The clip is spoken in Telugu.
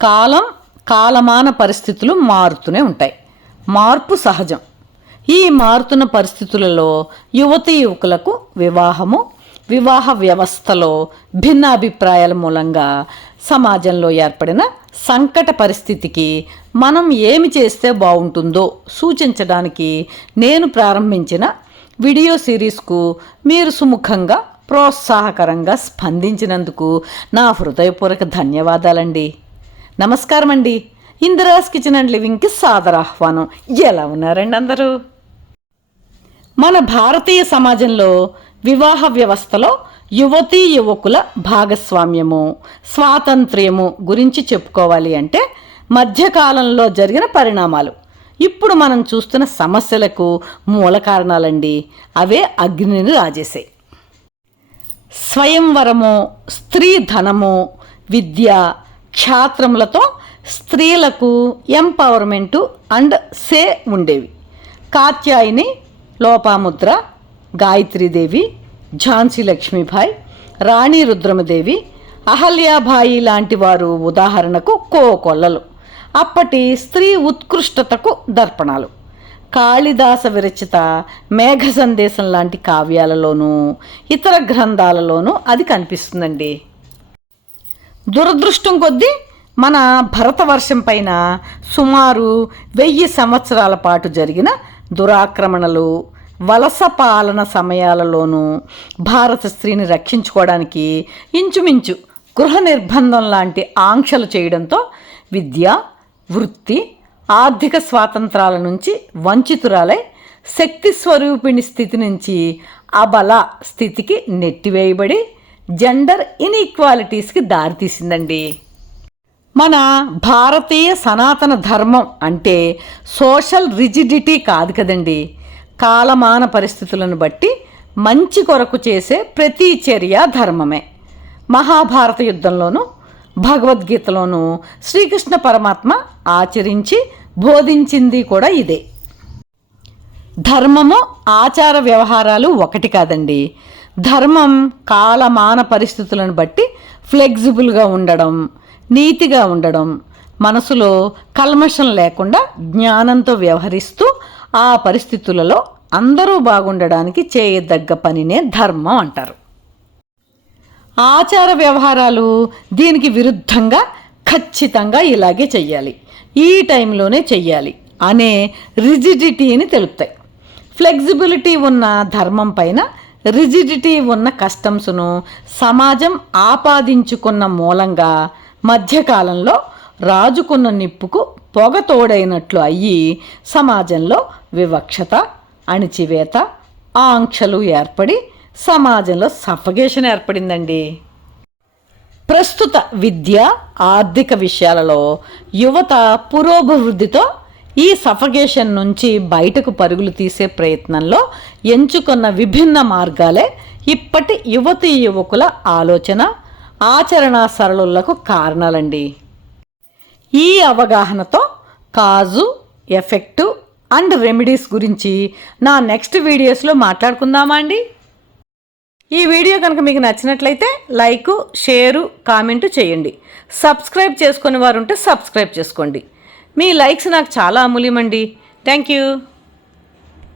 కాలమాన పరిస్థితులు మారుతూనే ఉంటాయి. మార్పు సహజం. ఈ మారుతున్న పరిస్థితులలో యువతీ యువకులకు వివాహ వ్యవస్థలో భిన్నాభిప్రాయాల మూలంగా సమాజంలో ఏర్పడిన సంకట పరిస్థితికి మనం ఏమి చేస్తే బాగుంటుందో సూచించడానికి నేను ప్రారంభించిన వీడియో సిరీస్కు మీరు సుముఖంగా ప్రోత్సాహకరంగా స్పందించినందుకు నా హృదయపూర్వక ధన్యవాదాలండి. నమస్కారం అండి. ఇందిరాస్ కిచెన్ అండ్ లివింగ్కి సాదర ఆహ్వానం. ఎలా ఉన్నారండి అందరూ? మన భారతీయ సమాజంలో వివాహ వ్యవస్థలో యువతీ యువకుల భాగస్వామ్యము, స్వాతంత్ర్యము గురించి చెప్పుకోవాలి అంటే మధ్యకాలంలో జరిగిన పరిణామాలు, ఇప్పుడు మనం చూస్తున్న సమస్యలకు మూల కారణాలండి. అవే అగ్నిని రాజేశాయి. స్వయంవరము, స్త్రీ ధనము, విద్య, క్షాత్రములతో స్త్రీలకు ఎంపవర్మెంటు అండ్ సే ఉండేవి. కాత్యాయిని, లోపాముద్ర, గాయత్రీదేవి, ఝాన్సీ లక్ష్మీబాయి, రాణి రుద్రమదేవి, అహల్యాబాయి లాంటి వారు ఉదాహరణకు కోకొల్లలు. అప్పటి స్త్రీ ఉత్కృష్టతకు దర్పణాలు. కాళిదాస విరచిత మేఘ సందేశం లాంటి కావ్యాలలోనూ ఇతర గ్రంథాలలోనూ అది కనిపిస్తుందండి. దురదృష్టం కొద్దీ మన భరతవర్షం పైన సుమారు 1000 సంవత్సరాల పాటు జరిగిన దురాక్రమణలు, వలస పాలన సమయాలలోనూ భారత స్త్రీని రక్షించుకోవడానికి ఇంచుమించు గృహ నిర్బంధం లాంటి ఆంక్షలు చేయడంతో విద్య, వృత్తి, ఆర్థిక స్వాతంత్రాల నుంచి వంచితురాలై శక్తి స్వరూపిణి స్థితి నుంచి అబల స్థితికి నెట్టివేయబడి జెండర్ ఇన్ఈక్వాలిటీస్కి దారితీసిందండి. మన భారతీయ సనాతన ధర్మం అంటే సోషల్ రిజిడిటీ కాదు కదండి. కాలమాన పరిస్థితులను బట్టి మంచి కొరకు చేసే ప్రతి చర్య ధర్మమే. మహాభారత యుద్ధంలోనూ భగవద్గీతలోనూ శ్రీకృష్ణ పరమాత్మ ఆచరించి బోధించింది కూడా ఇదే. ధర్మము, ఆచార వ్యవహారాలు ఒకటి కాదండి. ధర్మం కాలమాన పరిస్థితులను బట్టి ఫ్లెక్సిబుల్గా ఉండడం, నీతిగా ఉండడం, మనసులో కల్మషం లేకుండా జ్ఞానంతో వ్యవహరిస్తూ ఆ పరిస్థితులలో అందరూ బాగుండడానికి చేయదగ్గ పనినే ధర్మం అంటారు. ఆచార వ్యవహారాలు దీనికి విరుద్ధంగా ఖచ్చితంగా ఇలాగే చెయ్యాలి, ఈ టైంలోనే చెయ్యాలి అనే రిజిడిటీని తెలుపుతాయి. ఫ్లెక్సిబిలిటీ ఉన్న ధర్మం పైన రిజిడిటీ ఉన్న కస్టమ్స్ను సమాజం ఆపాదించుకున్న మూలంగా మధ్యకాలంలో రాజుకున్న నిప్పుకు పొగ తోడైనట్లు అయ్యి సమాజంలో వివక్షత, అణిచివేత, ఆంక్షలు ఏర్పడి సమాజంలో సఫగేషన్ ఏర్పడిందండి. ప్రస్తుత విద్య, ఆర్థిక విషయాలలో యువత పురోభివృద్ధితో ఈ సఫగేషన్ నుంచి బయటకు పరుగులు తీసే ప్రయత్నంలో ఎంచుకున్న విభిన్న మార్గాలే ఇప్పటి యువతీ యువకుల ఆలోచన, ఆచరణ సరళులకు కారణాలండి. ఈ అవగాహనతో కాజు, ఎఫెక్టు అండ్ రెమెడీస్ గురించి నా నెక్స్ట్ వీడియోస్లో మాట్లాడుకుందామా అండి. ఈ వీడియో కనుక మీకు నచ్చినట్లయితే లైకు, షేరు, కామెంటు చేయండి. సబ్స్క్రైబ్ చేసుకునే వారు ఉంటే సబ్స్క్రైబ్ చేసుకోండి. మీ లైక్స్ నాకు చాలా అమూల్యమండి. Thank you.